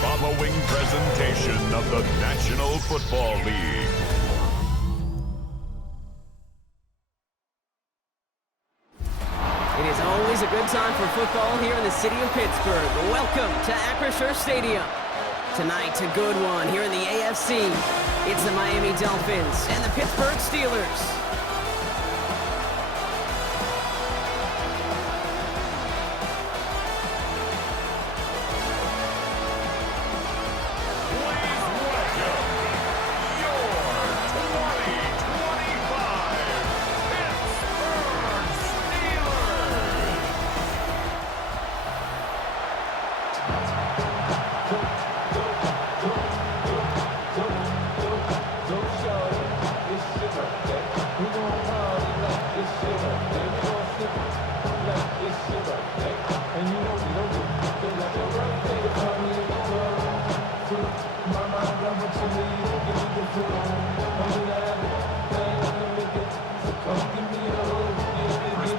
following presentation of the National Football League. It is always a good time for football here in the city of Pittsburgh. Welcome to Acrisure Stadium. Tonight, a good one here in the AFC. It's the Miami Dolphins and the Pittsburgh Steelers.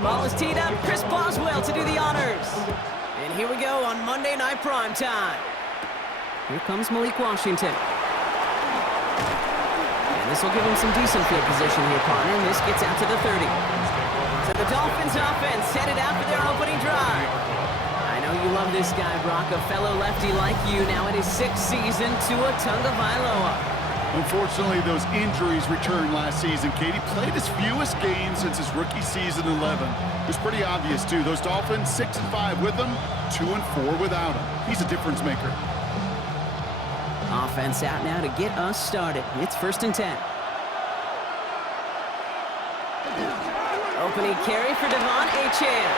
Ball is teed up. Chris Boswell to do the honors. And here we go on Monday Night Primetime. Here comes Malik Washington. And this will give him some decent field position here, partner. And this gets out to the 30. So the Dolphins offense headed out for their opening drive. I know you love this guy, Brock, a fellow lefty like you, now in his 6th season, Tua Tagovailoa. Unfortunately, those injuries returned last season. Katie played his fewest games since his rookie season 11. It was pretty obvious, too. Those Dolphins, 6-5 with him, 2-4 without him. He's a difference maker. Offense out now to get us started. It's 1st and 10. Opening carry for Devon Achane.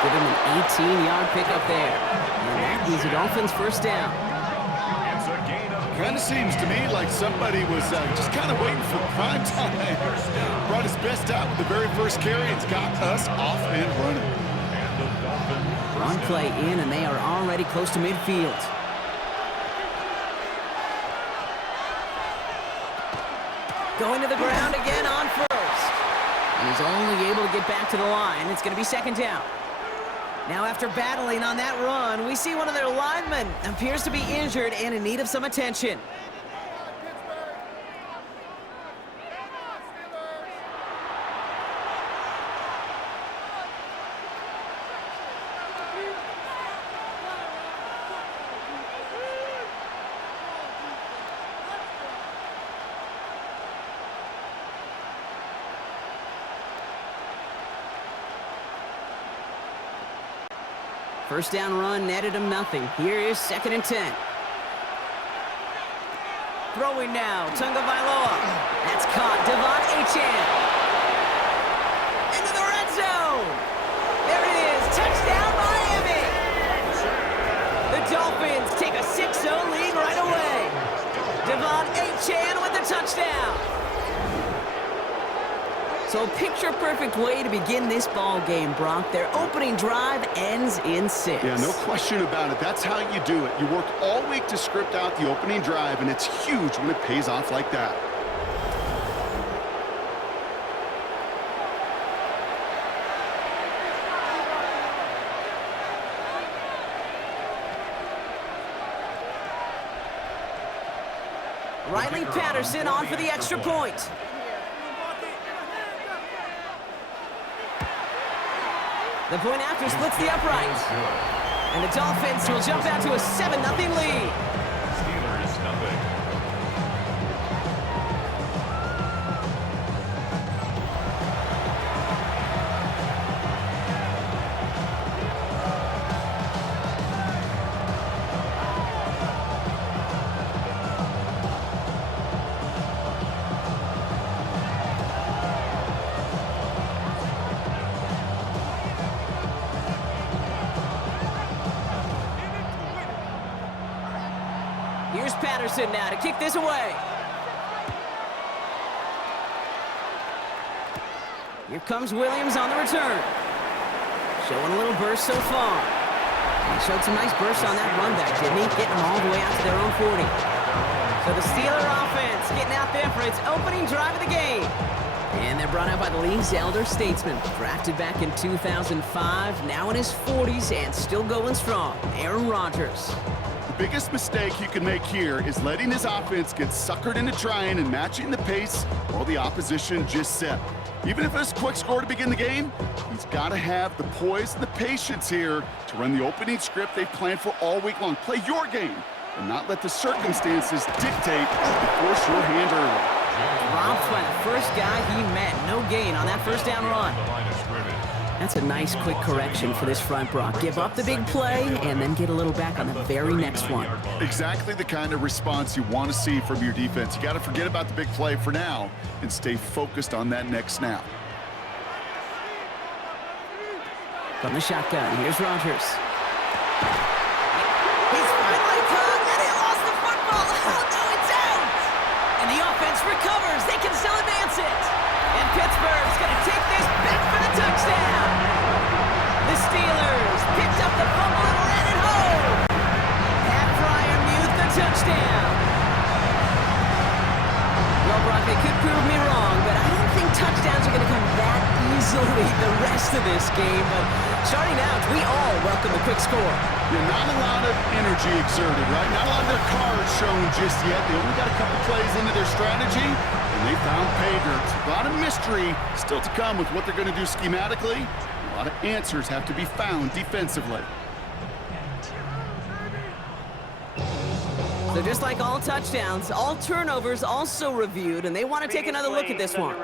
Give him an 18-yard pickup there. And that is the Dolphins' first down. Kind of seems to me like somebody was just kind of waiting for prime time. Brought his best out with the very first carry and got us off and running. Run play in, and they are already close to midfield. Going to the ground again on first. He's only able to get back to the line. It's going to be 2nd down. Now, after battling on that run, we see one of their linemen appears to be injured and in need of some attention. First down run netted him nothing. Here is 2nd and 10. Throwing now, Tagovailoa. That's caught. Devon Achane. Into the red zone. There it is. Touchdown, Miami. The Dolphins take a 6-0 lead right away. Devon Achane with the touchdown. So a picture-perfect way to begin this ball game, Brock. Their opening drive ends in 6. Yeah, no question about it. That's how you do it. You work all week to script out the opening drive, and it's huge when it pays off like that. Riley Patterson on for the extra point. The point after splits the upright. And the Dolphins will jump out to a 7-0 lead. Steelers nothing. Here's Patterson now to kick this away. Here comes Williams on the return. Showing a little burst so far. He showed some nice bursts on that run back, didn't he? Getting them all the way out to their own 40. So the Steeler offense getting out there for its opening drive of the game. And they're brought out by the league's elder statesman. Drafted back in 2005, now in his 40s and still going strong. Aaron Rodgers. The biggest mistake you can make here is letting his offense get suckered into trying and matching the pace while the opposition just set. Even if it's a quick score to begin the game, he's got to have the poise and the patience here to run the opening script they've planned for all week long. Play your game and not let the circumstances dictate and force your hand early. Dropped by the first guy he met. No gain on that first down run. That's a nice quick correction for this front, Brock. Give up the big play and then get a little back on the very next one. Exactly the kind of response you want to see from your defense. You got to forget about the big play for now and stay focused on that next snap. From the shotgun, here's Rodgers. He's finally caught, and he lost the football. Oh, no, it's out! And the offense recovers. They can still advance it. And Pittsburgh's going to take this back for the touchdown. The Steelers picked up the fumble and ran it home. Pat Fryer muted the touchdown. Well, Brock, they could prove me wrong, but I don't think touchdowns are going to come that easily the rest of this game. But starting out, we all welcome the quick score. Yeah, not a lot of energy exerted, right? Not a lot of their cards shown just yet. They only got a couple plays into their strategy, and they found pay dirt. A lot of mystery still to come with what they're going to do schematically. A lot of answers have to be found defensively. So just like all touchdowns, all turnovers also reviewed, and they want to take another look at this one.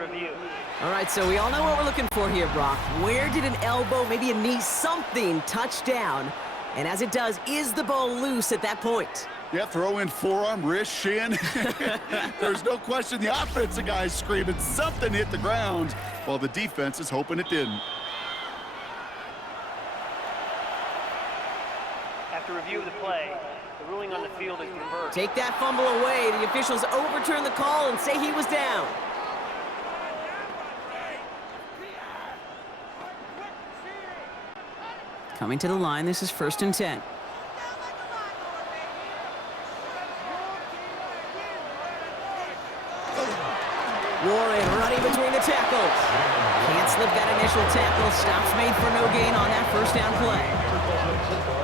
All right, so we all know what we're looking for here, Brock. Where did an elbow, maybe a knee, something touch down? And as it does, is the ball loose at that point? Yeah, throw in forearm, wrist, shin. There's no question the offensive guy's screaming something hit the ground while the defense is hoping it didn't. After review of the play, the ruling on the field is reversed. Take that fumble away. The officials overturn the call and say he was down. Coming to the line, this is 1st and 10. Warren running between the tackles. Can't slip that initial tackle. Stops made for no gain on that first down play.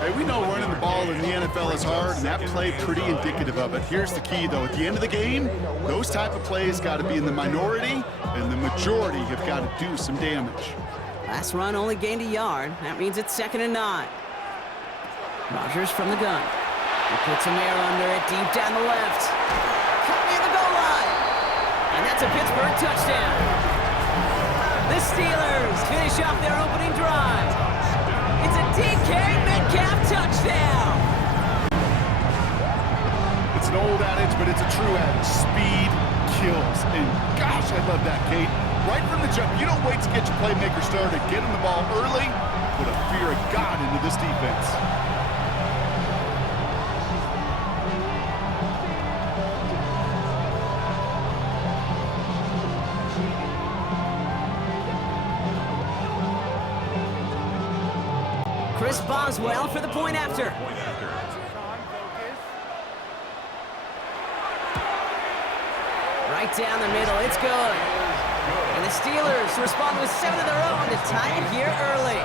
Hey, we know running the ball in the NFL is hard, and that play pretty indicative of it. Here's the key, though. At the end of the game, those type of plays got to be in the minority, and the majority have got to do some damage. Last run only gained a yard. That means it's 2nd and 9. Rodgers from the gun. He puts some air under it, deep down the left. Cut near the goal line. And that's a Pittsburgh touchdown. The Steelers finish off their opening drive. It's a DK Metcalf touchdown. It's an old adage, but it's a true adage. Speed kills. And gosh, I love that, Kate. Right from the jump, you don't wait to get your playmaker started. Get him the ball early. Put a fear of God into this defense. Chris Boswell for the point after. Right down the middle, it's good. And the Steelers respond with 7 of their own to tie it here early.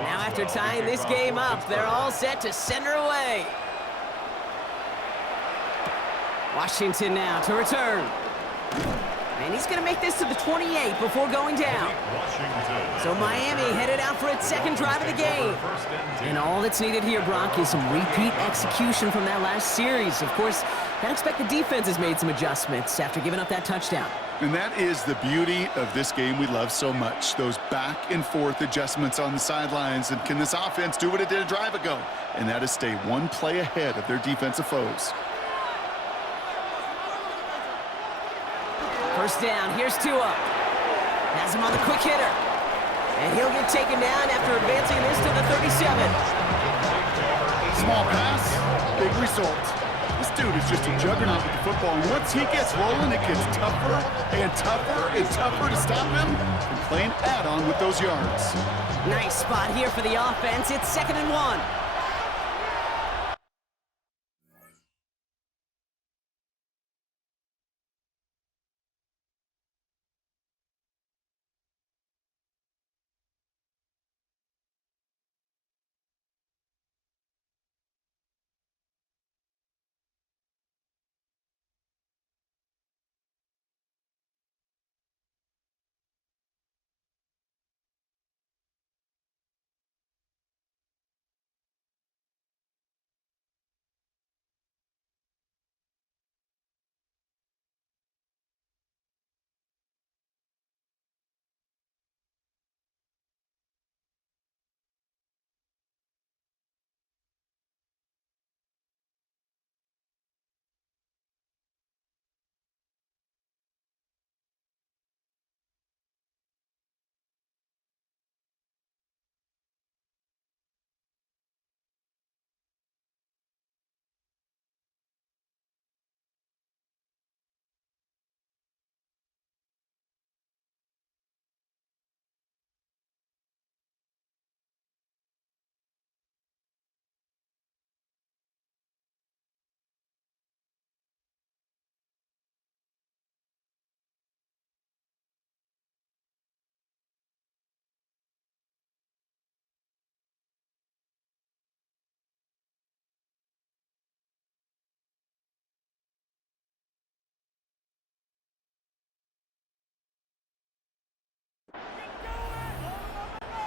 Now after tying this game up, they're all set to send her away. Washington now to return. And he's going to make this to the 28 before going down. So Miami headed out for its 2nd drive of the game. And all that's needed here, Brock, is some repeat execution from that last series. Of course, I expect the defense has made some adjustments after giving up that touchdown. And that is the beauty of this game we love so much. Those back and forth adjustments on the sidelines. And can this offense do what it did a drive ago? And that is stay one play ahead of their defensive foes. First down, here's Tua. Has him on the quick hitter. And he'll get taken down after advancing this to the 37. Small pass, big result. This dude is just a juggernaut with the football, and once he gets rolling, it gets tougher and tougher and tougher to stop him from playing add-on with those yards. Nice spot here for the offense. It's 2nd and 1.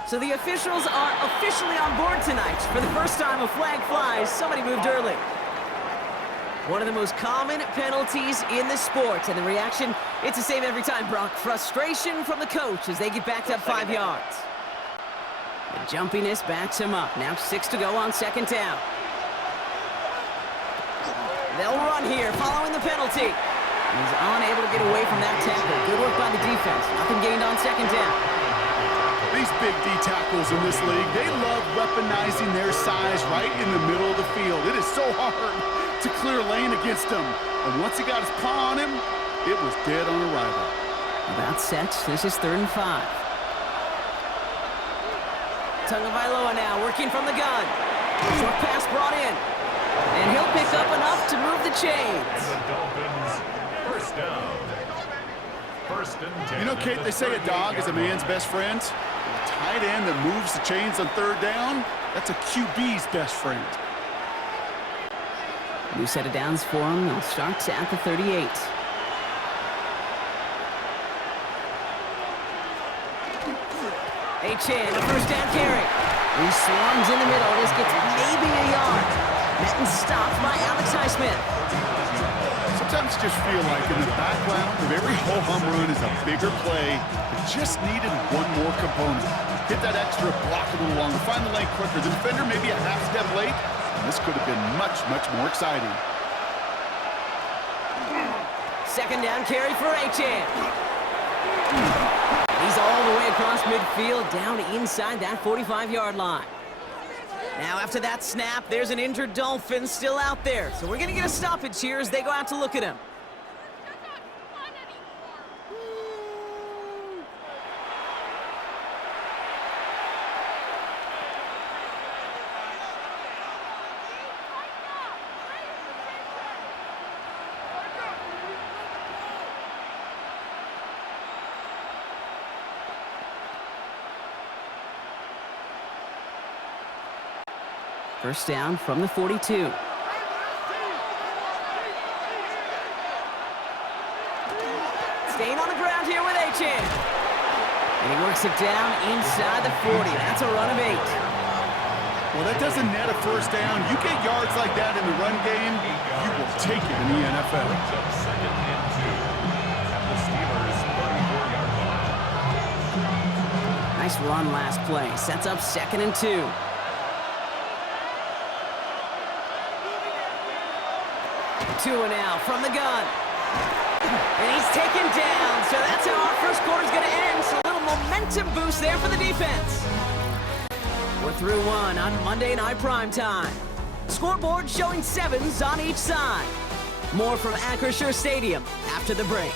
So the officials are officially on board tonight. For the first time, a flag flies. Somebody moved early. One of the most common penalties in the sport. And the reaction, it's the same every time, Brock. Frustration from the coach as they get backed up 5 yards. The jumpiness backs him up. Now 6 to go on 2nd down. They'll run here following the penalty. He's unable to get away from that tackle. Good work by the defense. Nothing gained on 2nd down. These big D tackles in this league, they love weaponizing their size right in the middle of the field. It is so hard to clear lane against him. And once he got his paw on him, it was dead on arrival. About set. This is 3rd and 5. Tagovailoa now working from the gun. Short pass brought in. And he'll pick up enough to move the chains. The Dolphins, first down. First and 10. You know, Kate, they say a dog is a man's best friend. A tight end that moves the chains on 3rd down, that's a QB's best friend. New set of downs for him. They'll start at the 38. Chan, a first down carry. He swarms in the middle. This gets maybe a yard. Met and stopped by Alex Highsmith. Sometimes you just feel like in the background of every ho-hum run is a bigger play. It just needed one more component. Hit that extra block a little longer. Find the lane quicker. The defender maybe a half step late. And this could have been much, much more exciting. 2nd down carry for Chan. He's all the way across midfield, down inside that 45-yard line. Now after that snap, there's an injured Dolphin still out there. So we're going to get a stoppage here as they go out to look at him. First down from the 42. Staying on the ground here with Chan. And he works it down inside the 40. That's a run of 8. Well, that doesn't net a first down. You get yards like that in the run game, you will take it in the NFL. Second and 2 at the Steelers' 34-yard line. Nice run last play. Sets up 2nd and 2. Tua now from the gun. And he's taken down. So that's how our first quarter is going to end. So a little momentum boost there for the defense. We're through one on Monday Night Primetime. Scoreboard showing 7s on each side. More from Acrisure Stadium after the break.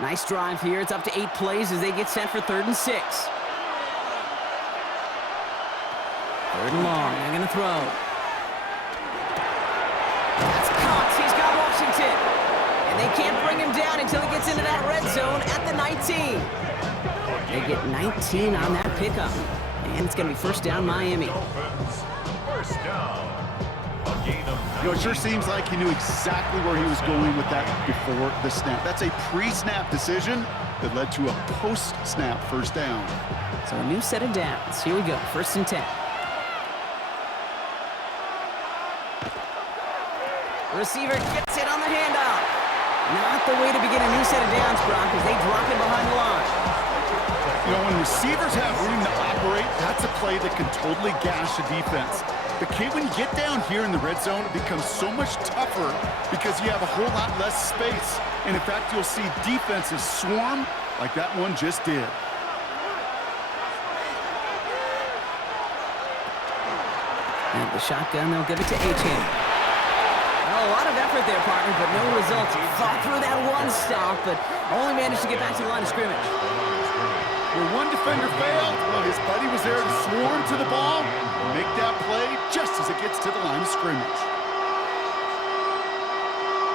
Nice drive here. It's up to 8 plays as they get set for 3rd and 6. 3rd and long. They're going to throw. That's caught. He's got Washington. And they can't bring him down until he gets into that red zone at the 19. They get 19 on that pickup. And it's going to be first down Miami. First down. A gain of You know, it sure seems like he knew exactly where he was going with that before the snap. That's a pre-snap decision that led to a post-snap first down. So a new set of downs. Here we go. 1st and 10. Receiver gets it on the handoff. Not the way to begin a new set of downs, Brock, as they drop it behind the line. You know, when receivers have room to operate, that's a play that can totally gash a defense. But Kate, when you get down here in the red zone, it becomes so much tougher because you have a whole lot less space. And in fact, you'll see defenses swarm like that one just did. And the shotgun, they'll give it to Achane. Oh, a lot of effort there, partner, but no results. He fought through that one stop, but only managed to get back to the line of scrimmage. Where one defender failed, well, his buddy was there to swarm to the ball and make that play just as it gets to the line of scrimmage.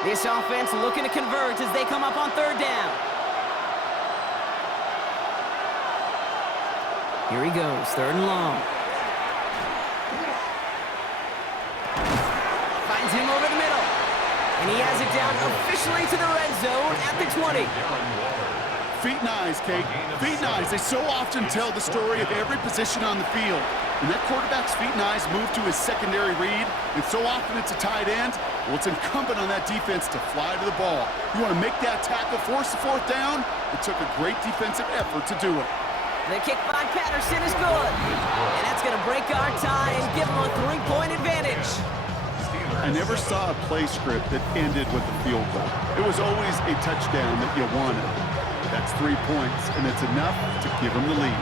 This offense looking to convert as they come up on 3rd down. Here he goes, 3rd and long. Finds him over the middle. And he has it down officially to the red zone at the 20. Feet and eyes, Kate. Feet and eyes. They so often tell the story of every position on the field. When that quarterback's feet and eyes move to his secondary read, and so often it's a tight end, well, it's incumbent on that defense to fly to the ball. You want to make that tackle, force the 4th down? It took a great defensive effort to do it. The kick by Patterson is good. And that's going to break our tie and give them a 3-point advantage. I never saw a play script that ended with a field goal. It was always a touchdown that you wanted. That's 3 points, and it's enough to give them the lead.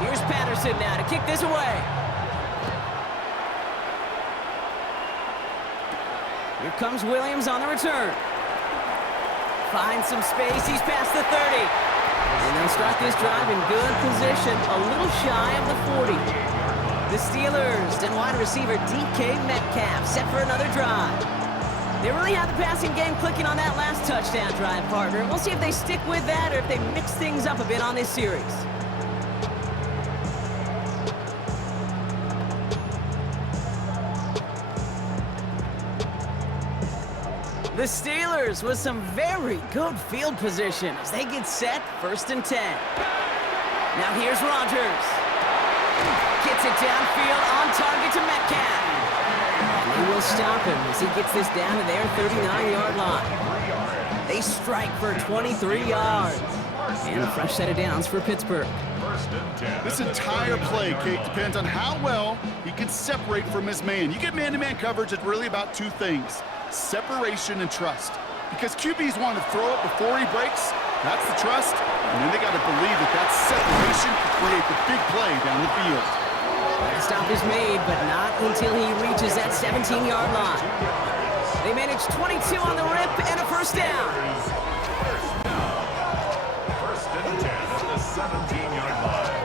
Here's Patterson now to kick this away. Here comes Williams on the return. Finds some space. He's past the 30. And they'll start this drive in good position, a little shy of the 40. The Steelers and wide receiver DK Metcalf set for another drive. They really have the passing game clicking on that last touchdown drive, partner. We'll see if they stick with that or if they mix things up a bit on this series. The Steelers with some very good field position as they get set, 1st and 10. Now here's Rodgers. Gets it downfield on target to Metcalf. And they will stop him as he gets this down to their 39-yard line. They strike for 23 yards. And a fresh set of downs for Pittsburgh. This entire play, Kate, depends on how well he can separate from his man. You get man-to-man coverage, it's really about 2 things. Separation and trust. Because QBs want to throw it before he breaks, that's the trust, and then they got to believe that that separation can create the big play down the field. The stop is made, but not until he reaches that 17-yard line. They manage 22 on the rip and a first down. First and 10 at the 17-yard line.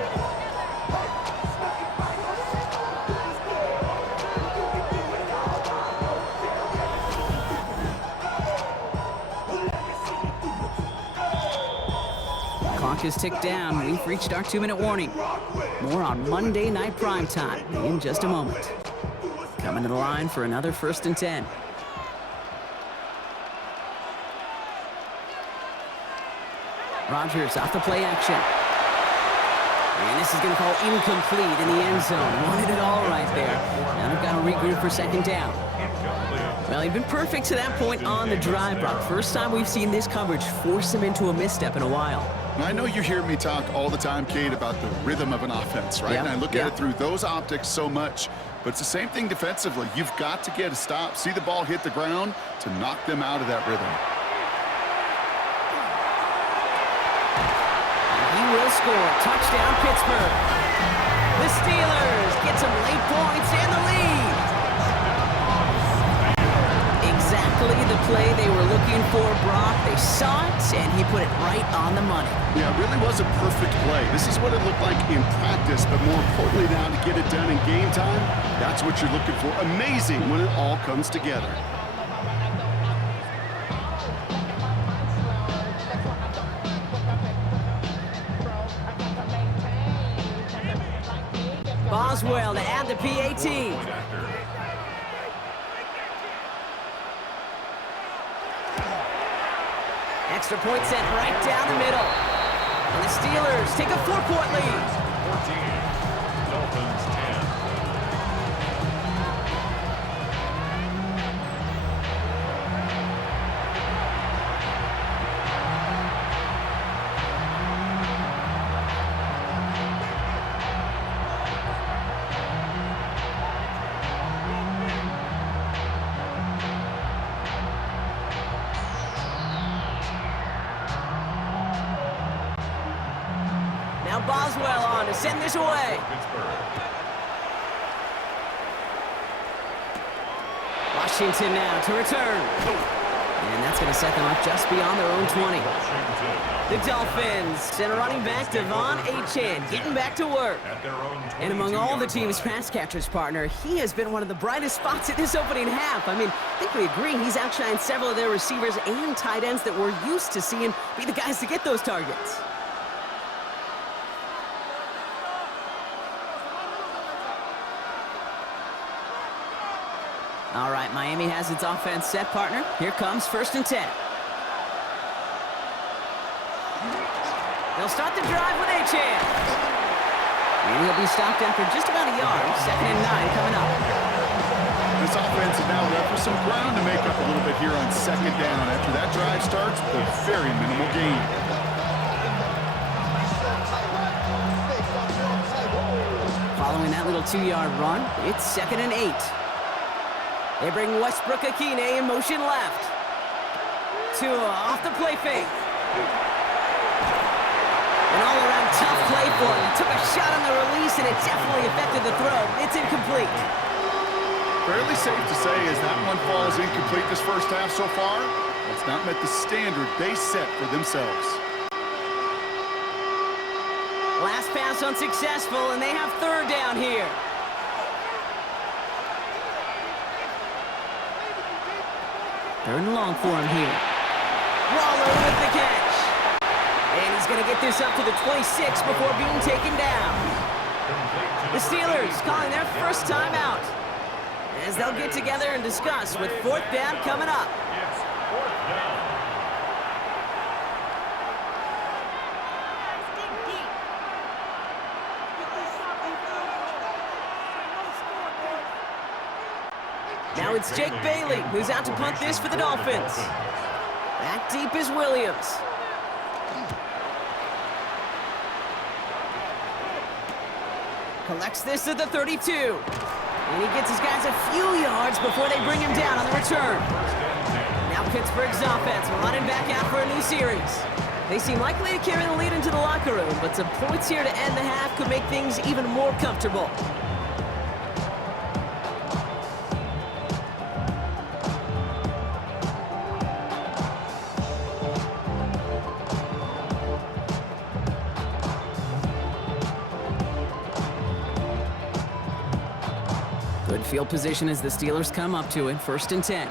has ticked down. We've reached our 2-minute warning. More on Monday Night Primetime in just a moment. Coming to the line for another 1st and 10. Rodgers off the play action. And this is going to fall incomplete in the end zone. Wanted it all right there. Now they've got to regroup for 2nd down. Well, he'd been perfect to that point on the drive, Brock. First time we've seen this coverage force him into a misstep in a while. I know you hear me talk all the time, Kate, about the rhythm of an offense, right? Yep. And I look at it through those optics so much. But it's the same thing defensively. You've got to get a stop, see the ball hit the ground to knock them out of that rhythm. He will score. Touchdown, Pittsburgh. The Steelers get some late points and the lead. Exactly the play they were looking for, Brock. They saw it, and he put it right on the money. Yeah, it really was a perfect play. This is what it looked like in practice, but more importantly now to get it done in game time, that's what you're looking for. Amazing when it all comes together. Boswell to add the PAT. Extra point sent right down the middle. And the Steelers take a 4-point lead. 14, Dolphins 10. Now Boswell on to send this away. Washington now to return. And that's going to set them up just beyond their own 20. The Dolphins send a running back, Devon Achane, getting back to work. And among all the team's pass catchers, partner, he has been one of the brightest spots in this opening half. I mean, I think we agree he's outshined several of their receivers and tight ends that we're used to seeing be the guys to get those targets. All right, Miami has its offense set, partner. Here comes 1st and 10. They'll start the drive with Achane. And he'll be stopped after just about a yard. 2nd and 9 coming up. This offense is now left with some ground to make up a little bit here on 2nd down. After that drive starts, a very minimal gain. Following that little 2-yard run, it's 2nd and 8. They bring Westbrook-Akine in motion left. Tua off the play fake. An all-around tough play for him. He took a shot on the release, and it definitely affected the throw. It's incomplete. Fairly safe to say as that one falls incomplete this first half so far, it's not met the standard they set for themselves. Last pass unsuccessful, and they have 3rd down here. Third and long for him here. Waller with the catch. And he's going to get this up to the 26 before being taken down. The Steelers calling their first time out as they'll get together and discuss with 4th down coming up. It's 4th down. Now it's Jake Bailey, who's out to punt this for the Dolphins. Back deep is Williams. Collects this at the 32. And he gets his guys a few yards before they bring him down on the return. Now Pittsburgh's offense running back out for a new series. They seem likely to carry the lead into the locker room, but some points here to end the half could make things even more comfortable. Good field position as the Steelers come up to it, 1st and 10.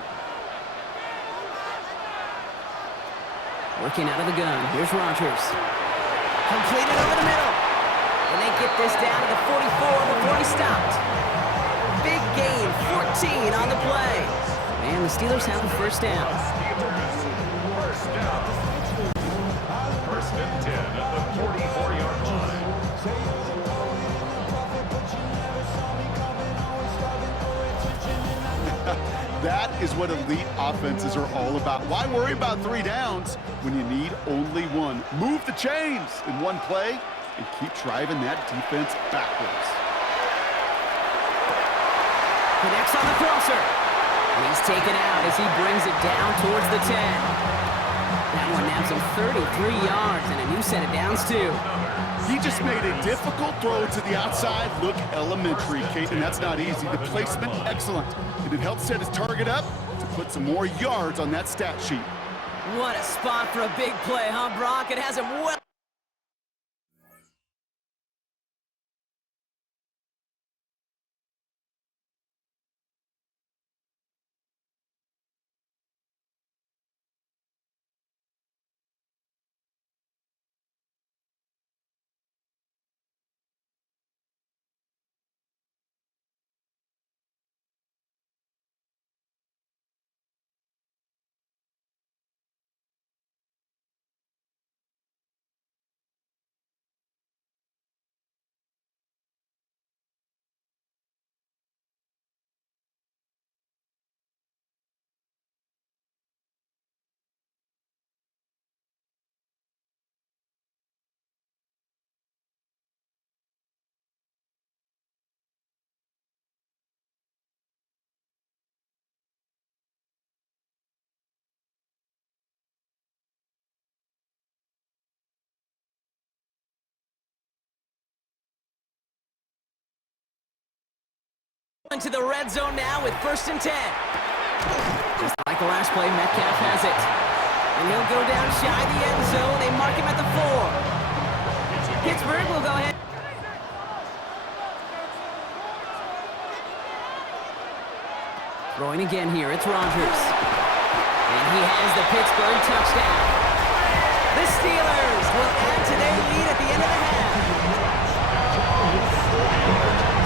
Working out of the gun. Here's Rodgers. Completed over the middle. And they get this down to the 44 before he stopped. Big gain, 14 on the play. And the Steelers have the first down. First and 10 at the 44-yard line. That is what elite offenses are all about. Why worry about 3 downs when you need only 1? Move the chains in one play and keep driving that defense backwards. Connects on the crosser. And he's taken out as he brings it down towards the 10. That one nabs him 33 yards and a new set of downs, too. He just made a difficult throw to the outside look elementary, Kate, and that's not easy. The placement, excellent. And it helped set his target up to put some more yards on that stat sheet. What a spot for a big play, huh, Brock? It has him well. Into the red zone now with first and 10. Just like the last play, Metcalf has it. And he'll go down shy the end zone. They mark him at the 4. Pittsburgh will go ahead. Throwing again here, it's Rodgers. And he has the Pittsburgh touchdown. The Steelers will add to their lead at the end of the half.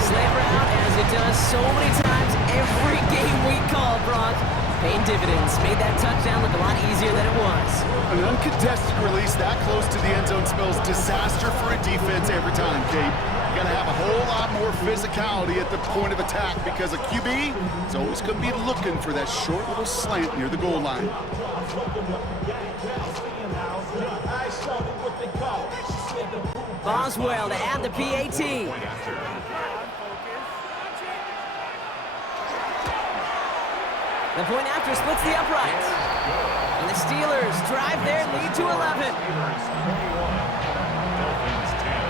Slave route, as it does so many times every game we call, Brock. Paying dividends. Made that touchdown look a lot easier than it was. An uncontested release that close to the end zone spells disaster for a defense every time, Kate. You gotta have a whole lot more physicality at the point of attack because a QB is always gonna be looking for that short little slant near the goal line. Boswell to add the PAT. The point after splits the uprights. And the Steelers drive their lead to 11. Dolphins 10.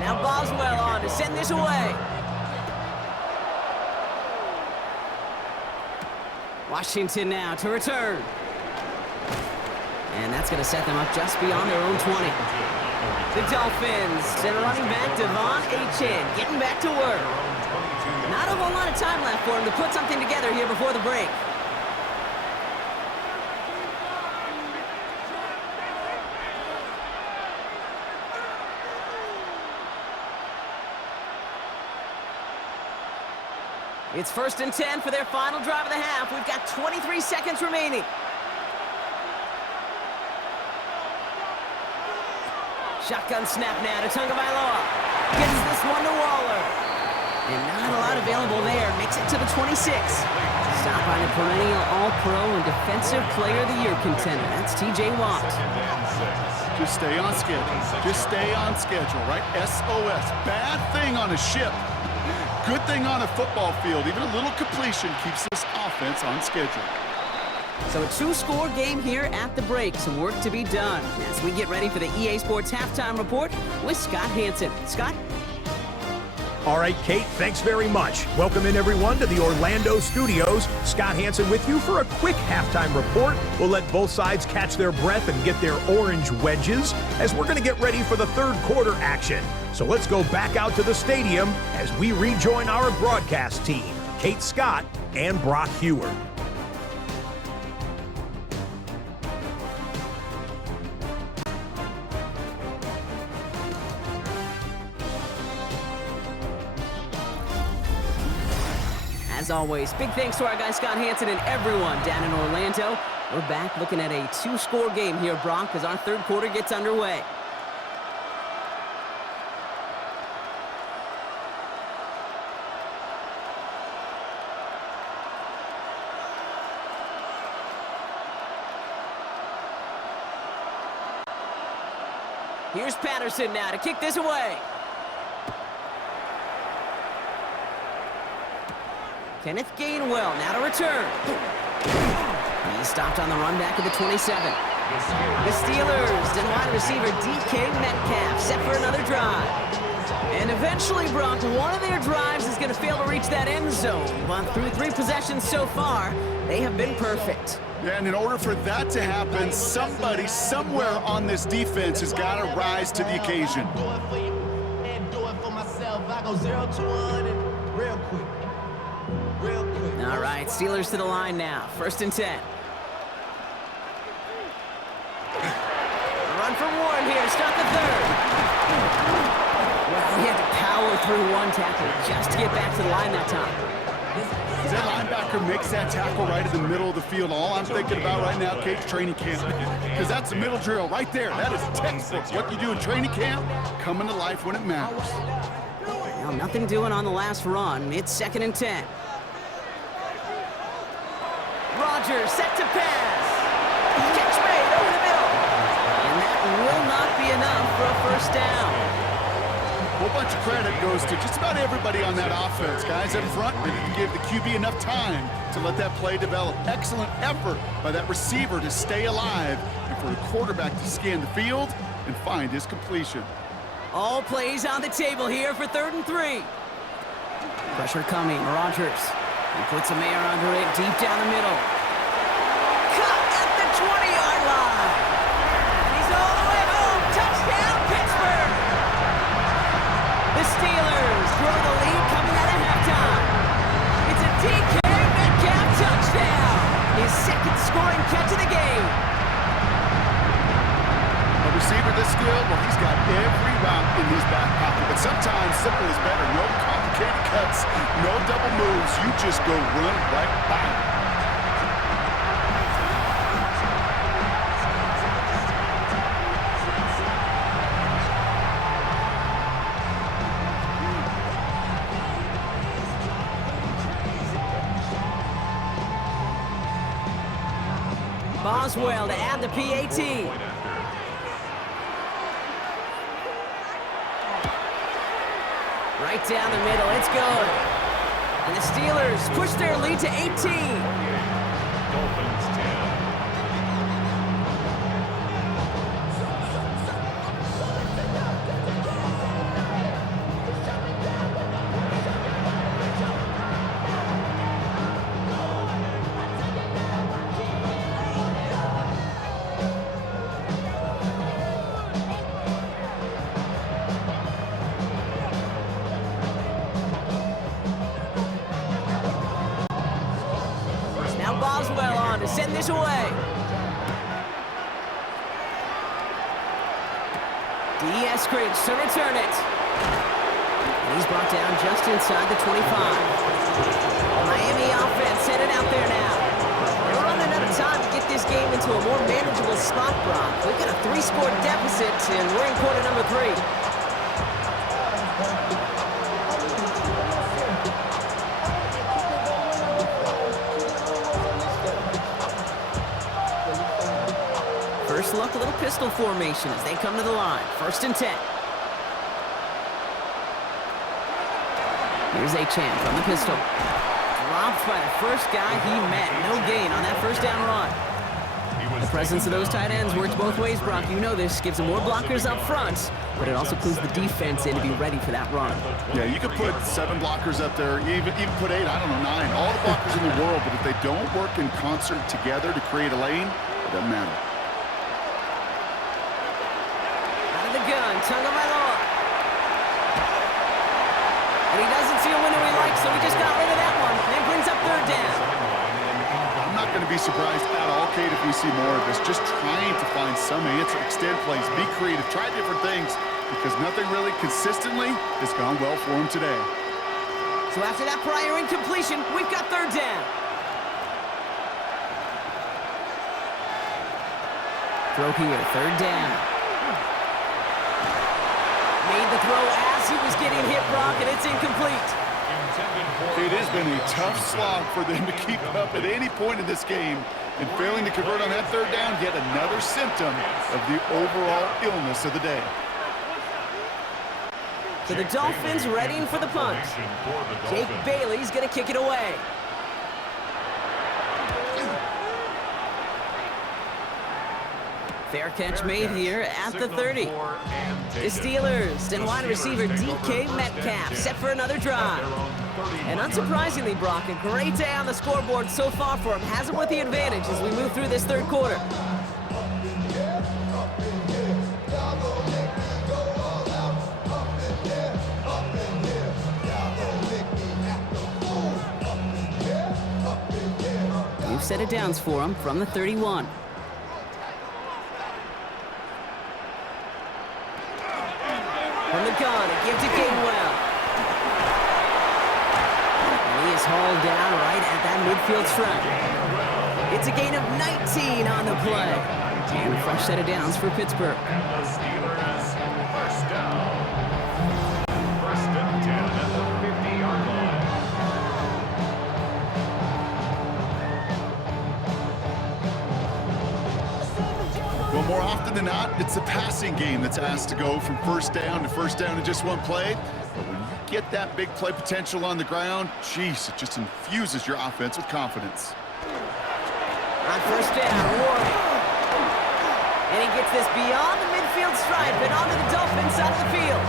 Now Boswell on to send this away. Washington now to return. And that's going to set them up just beyond their own 20. The Dolphins send a running back, Devon Achane, getting back to work. Not a whole lot of time left for him to put something together here before the break. It's first and 10 for their final drive of the half. We've got 23 seconds remaining. Shotgun snap now to Tagovailoa. Gets this one to Waller. And not a lot available there. Makes it to the 26. Stopped by the perennial All-Pro and Defensive Player of the Year contender. That's T.J. Watt. Just stay on schedule. Just stay on schedule, right? SOS. Bad thing on a ship. Good thing on a football field. Even a little completion keeps this offense on schedule. So a 2-score game here at the break. Some work to be done as we get ready for the EA Sports Halftime Report with Scott Hansen. Scott? All right, Kate, thanks very much. Welcome in, everyone, to the Orlando studios. Scott Hansen with you for a quick halftime report. We'll let both sides catch their breath and get their orange wedges as we're going to get ready for the third quarter action. So let's go back out to the stadium as we rejoin our broadcast team, Kate Scott and Brock Hewer. As always, big thanks to our guy Scott Hansen and everyone down in Orlando. We're back looking at a two-score game here, Brock, as our third quarter gets underway. Here's Patterson now to kick this away. Kenneth Gainwell now to return. He's stopped on the run back of the 27. The Steelers and wide receiver DK Metcalf set for another drive. And eventually, Brock, one of their drives is going to fail to reach that end zone. But through 3 possessions so far, they have been perfect. Yeah, and in order for that to happen, somebody somewhere on this defense has got to rise to the occasion. Do it for you and do it for myself. I go 0 to 100 real quick. Real quick. All right, Steelers to the line now. 1st and 10. A run from Warren here to start the third. Well, he had to power through one tackle just to get back to the line that time. As that linebacker makes that tackle right in the middle of the field, all I'm thinking about right now, Kate's training camp. Because that's the middle drill right there. That is textbook. What you do in training camp, coming to life when it matters. Well, nothing doing on the last run. It's 2nd and 10. Rodgers set to pass. Catch made over the middle. And that will not be enough for a 1st down. A whole bunch of credit goes to just about everybody on that offense. Guys up front ready to give the QB enough time to let that play develop. Excellent effort by that receiver to stay alive and for the quarterback to scan the field and find his completion. All plays on the table here for 3rd and 3. Pressure coming. Rodgers. He puts a man under it deep down the middle. Cut at the 20-yard line. And he's all the way home. Touchdown, Pittsburgh. The Steelers grow the lead coming out of halftime. It's a DK Metcalf touchdown. His 2nd scoring catch of the game. A receiver this skilled, well, he's got every route in his back pocket. But sometimes simple is better. No complicated cuts, no double moves. You just go run right by him. Boswell to add the PAT. Right down the middle, it's good. And the Steelers push their lead to 18. Dolphins 10. Boswell on to send this away. Eskridge to return it. And he's brought down just inside the 25. Miami offense headed out there now. They're running out of time to get this game into a more manageable spot, Brock. We've got a 3-score deficit, and we're in quarter number 3. First look, a little pistol formation as they come to the line. 1st and 10. Here's Achane from the pistol. Dropped by the first guy he met. No gain on that 1st down run. He was The presence of those tight ends works both ways, Brock. You know this. Gives them more blockers up front, but it also clues the defense in to be ready for that run. Yeah, you could put 7 blockers up there, even put 8, I don't know, 9. All the blockers in the world, but if they don't work in concert together to create a lane, it doesn't matter. Out of the gun, Tunga Vailoa. And he doesn't see a window he likes, so he just got rid of that one. And it brings up 3rd down. I'm not going to be surprised at all, Kate, if we see more of this. Just trying to find some answer, extend plays, be creative, try different things, because nothing really consistently has gone well for him today. So after that prior incompletion, we've got 3rd down. Throw here, 3rd down. Made the throw as he was getting hit, Brock, and it's incomplete. It has been a tough slog for them to keep up at any point in this game, and failing to convert on that 3rd down, yet another symptom of the overall illness of the day. So the Dolphins readying for the punt. Jake Bailey's going to kick it away. Fair catch made here at the 30. The Steelers and wide receiver DK Metcalf set for another drive. And unsurprisingly, Brock, a great day on the scoreboard so far for him. Has him with the advantage as we move through this 3rd quarter. New set of downs for him from the 31. From the gun, a give to Gainwell. And he is hauled down right at that midfield stripe. It's a gain of 19 on the play. And a fresh set of downs for Pittsburgh. And the Steelers, first down. 1st and 10 at the 50-yard line. Well, more often than not, it's the passing game that's asked to go from 1st down to 1st down in just one play. But when you get that big play potential on the ground, geez, it just infuses your offense with confidence. On 1st down, Warren. And he gets this beyond the midfield stripe and onto the Dolphins side of the field.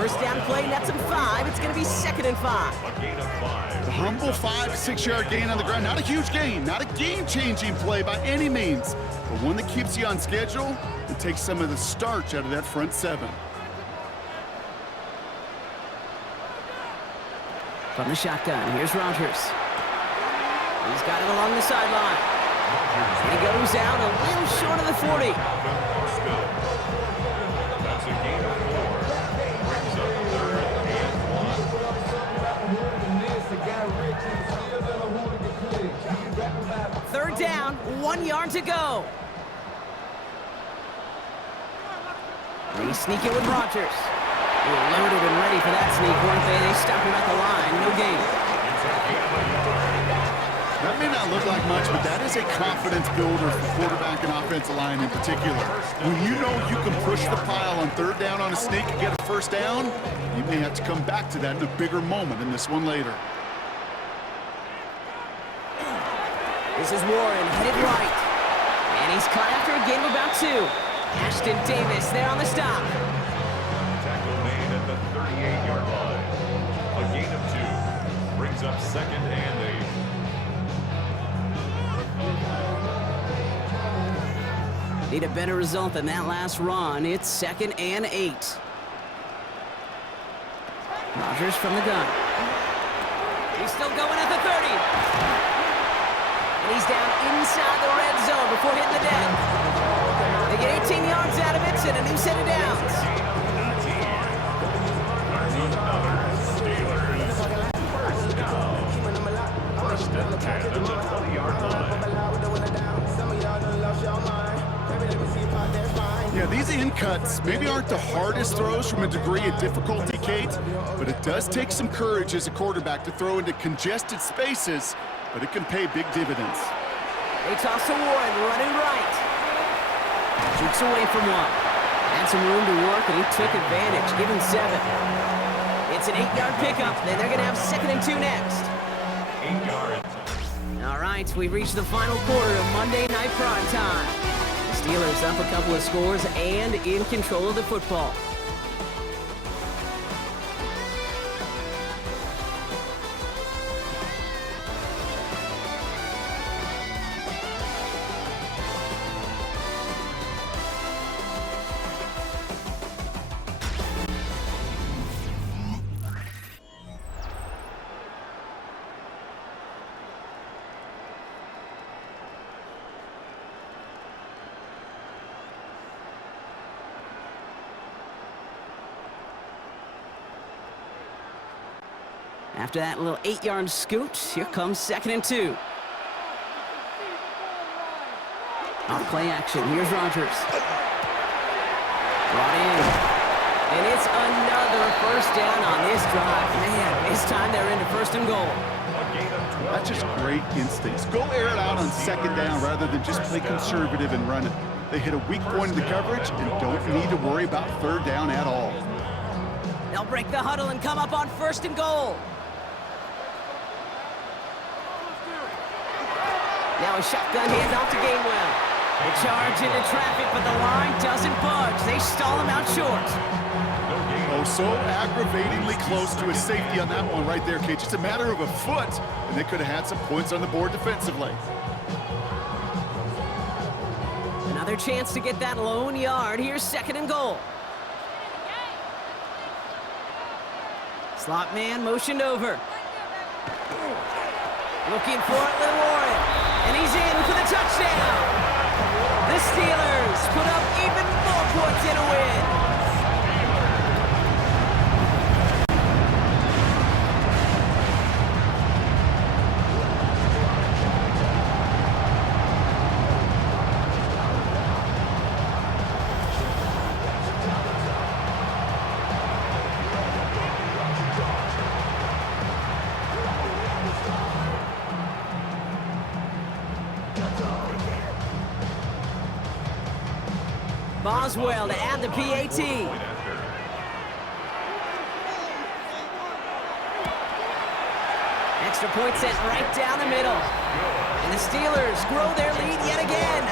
1st down play, nets him 5. It's going to be 2nd and 5. A gain of 5. The humble 5 to 6 yard gain on the ground. Not a huge gain, not a game-changing play by any means, but one that keeps you on schedule and takes some of the starch out of that front 7. From the shotgun, here's Rodgers. He's got it along the sideline. And he goes out a little short of the 40. That's a gain of 4. Brings up 3rd and 1. 3rd down, 1 yard to go. They sneak it with Rodgers. They were loaded and ready for that sneak, weren't they? They stopped him at the line. No gain. That may not look like much, but that is a confidence builder for quarterback and offensive line in particular. When you know you can push the pile on 3rd down on a sneak and get a 1st down, you may have to come back to that in a bigger moment in this one later. This is Warren, headed right. And he's caught after a gain of about 2. Ashton Davis there on the stop. Tackle made at the 38-yard line. A gain of 2. Brings up 2nd and 8. Need a better result than that last run. It's 2nd and 8. Rodgers from the gun. He's still going at the 30. And he's down inside the red zone before hitting the deck. They get 18 yards out of it and a new set of downs. First and 10 at the 20-yard line. Yeah, these in cuts maybe aren't the hardest throws from a degree of difficulty, Kate, but it does take some courage as a quarterback to throw into congested spaces, but it can pay big dividends. They toss to Warren, running right. Jukes away from one. Had some room to work, and he took advantage, giving 7. It's an 8-yard pickup, then they're going to have 2nd and 2 next. 8 yards. All right. right, we've reached the final quarter of Monday Night Prime Time. The Steelers up a couple of scores and in control of the football. After that little 8-yard scoot, here comes 2nd and 2. Off play action, here's Rodgers. Brought in. And it's another first down on this drive. Man, this time they're into 1st and goal. That's just great instincts. Go air it out on 2nd down rather than just play conservative and run it. They hit a weak point in the coverage and don't need to worry about 3rd down at all. They'll break the huddle and come up on 1st and goal. Now a shotgun handoff to Gainwell. They charge into traffic, but the line doesn't budge. They stall him out short. Oh, so aggravatingly close to a safety on that one right there, Kate. Just a matter of a foot, and they could have had some points on the board defensively. Another chance to get that lone yard. Here's 2nd and goal. Slot man motioned over. Looking for it with Warren. And he's in for the touchdown. The Steelers put up even more points in a win. Boswell to add the PAT. Extra point sent right down the middle. And the Steelers grow their lead yet again.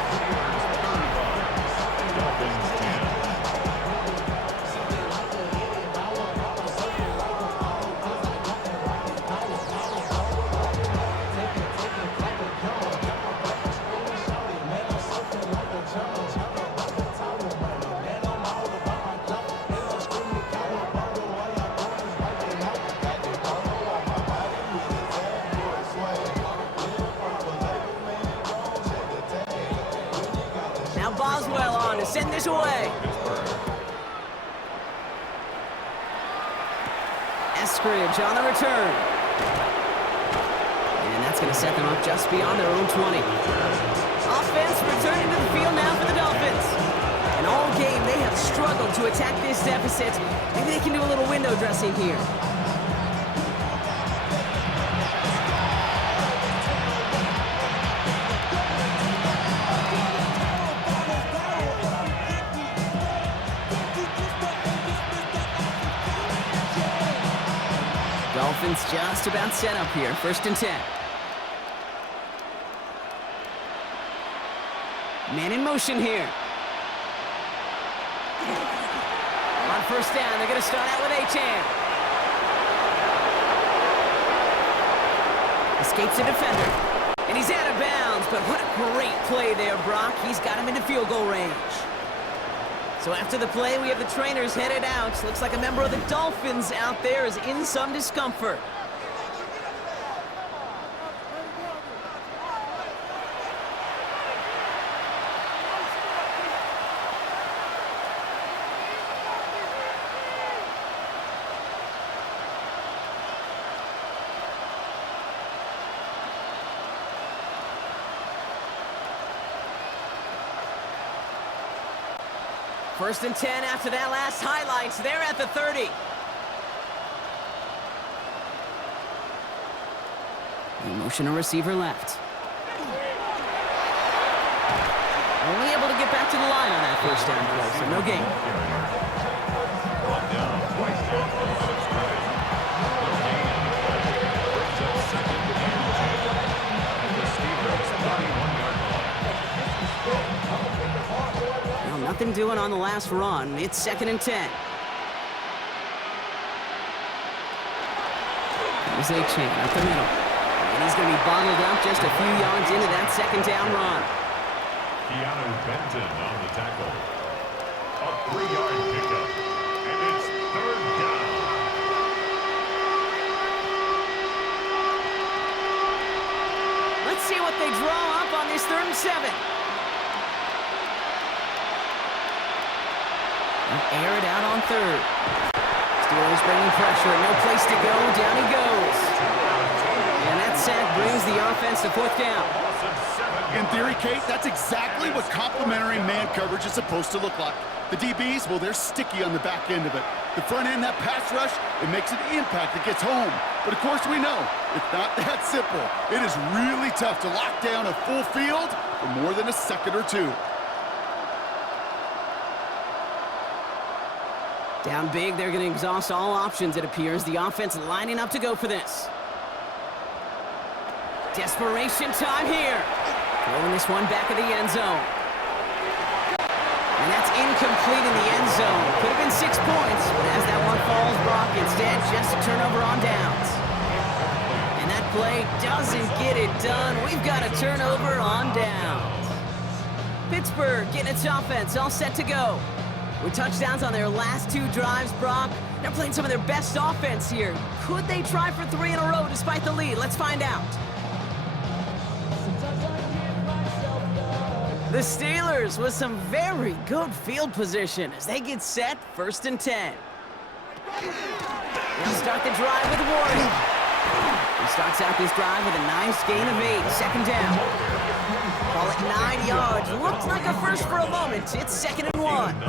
Boswell on to send this away. Eskridge on the return. And that's going to set them up just beyond their own 20. Offense returning to the field now for the Dolphins. And all game they have struggled to attack this deficit. Maybe they can do a little window dressing here. Dolphins just about set up here. 1st and 10. Man in motion here. On 1st down, they're going to start out with Achane. Escapes a defender. And he's out of bounds, but what a great play there, Brock. He's got him into field goal range. So after the play, we have the trainers headed out. Looks like a member of the Dolphins out there is in some discomfort. First and 10 after that last highlights. They're at the 30. Motion a receiver left. Only able to get back to the line on that 1st down play, so no gain. The nothing doing on the last run. It's 2nd and 10. Here's Achane up the middle. And he's going to be bottled up just a few yards into that 2nd down run. Keanu Benton on the tackle. A 3-yard pickup. And it's 3rd down. Let's see what they draw up on this 3rd and 7. Air it out on 3rd. Steelers bringing pressure. No place to go. Down he goes. And that sack brings the offense to 4th down. In theory, Kate, that's exactly what complementary man coverage is supposed to look like. The DBs, well, they're sticky on the back end of it. The front end, that pass rush, it makes an impact that gets home. But of course we know, it's not that simple. It is really tough to lock down a full field for more than a second or two. Down big, they're going to exhaust all options, it appears. The offense lining up to go for this. Desperation time here. Throwing this one back of the end zone. And that's incomplete in the end zone. Could have been 6 points, but as that one falls, Brock, instead just a turnover on downs. And that play doesn't get it done. We've got a turnover on downs. Pittsburgh getting its offense all set to go. With touchdowns on their last 2 drives, Brock, they're playing some of their best offense here. Could they try for 3 in a row despite the lead? Let's find out. The Steelers with some very good field position as they get set, 1st and 10. They'll start the drive with Warren. He starts out this drive with a nice gain of 8, 2nd down. Call it 9 yards. Looked like a first for a moment. It's 2nd and 1.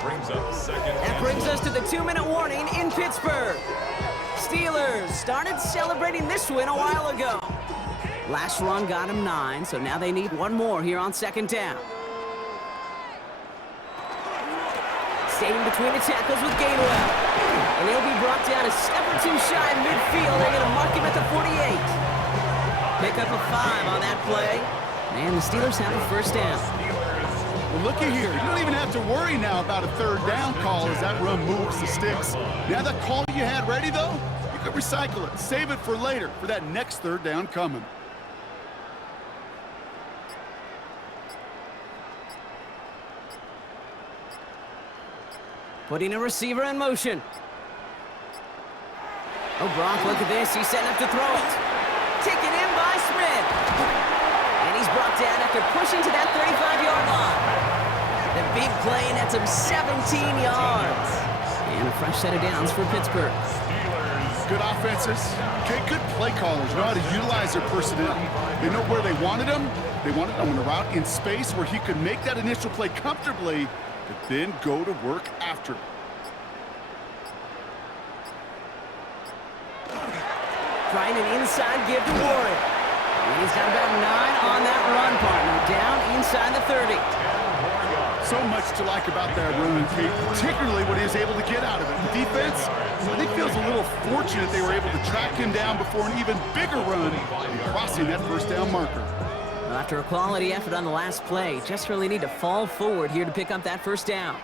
That brings us to the 2-minute warning in Pittsburgh. Steelers started celebrating this win a while ago. Last run got them 9, so now they need 1 more here on 2nd down. Staying between the tackles with Gainwell. And he'll be brought down a step or 2 shy of midfield. They're going to mark him at the 48. Pick up a 5 on that play. And the Steelers have a 1st down. Well, looky here. You don't even have to worry now about a 3rd down call as that run moves the sticks. Now that call you had ready, though, you could recycle it. Save it for later for that next 3rd down coming. Putting a receiver in motion. Oh, Brock, look at this. He's setting up to throw it. Taken in by Smith. And he's brought down after pushing to that 35-yard line. The big play nets him 17 yards. And a fresh set of downs for Pittsburgh. Good offenses. Okay, good play callers know how to utilize their personnel. They know where they wanted them. They wanted them on the route in space where he could make that initial play comfortably, but then go to work after. Trying an inside give to Warren. And he's got about 9 on that run, partner. Down inside the 30. So much to like about that run, Kate, particularly what he was able to get out of it. The defense, I think, feels a little fortunate they were able to track him down before an even bigger run and crossing that 1st down marker. Well, after a quality effort on the last play, just really need to fall forward here to pick up that 1st down.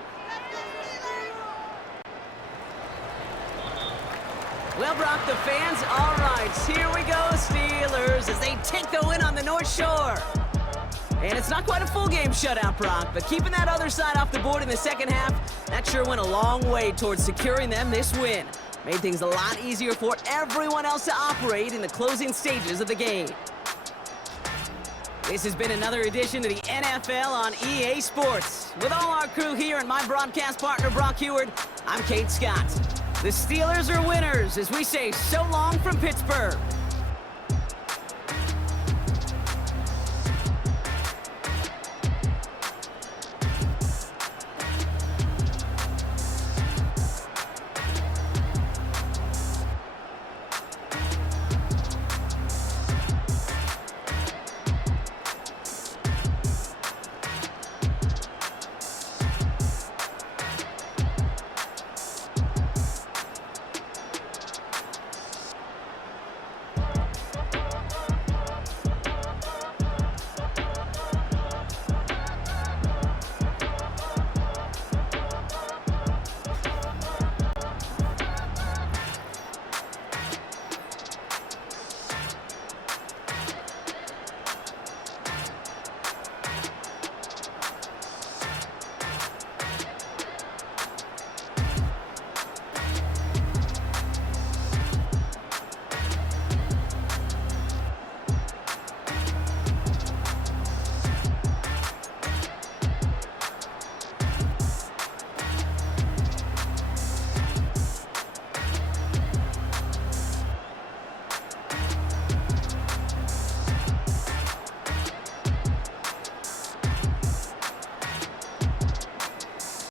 Well, Brock, the fans, all right, here we go, Steelers, as they take the win on the North Shore. And it's not quite a full game shutout, Brock, but keeping that other side off the board in the 2nd half, that sure went a long way towards securing them this win. Made things a lot easier for everyone else to operate in the closing stages of the game. This has been another edition of the NFL on EA Sports. With all our crew here and my broadcast partner, Brock Heward, I'm Kate Scott. The Steelers are winners as we say so long from Pittsburgh.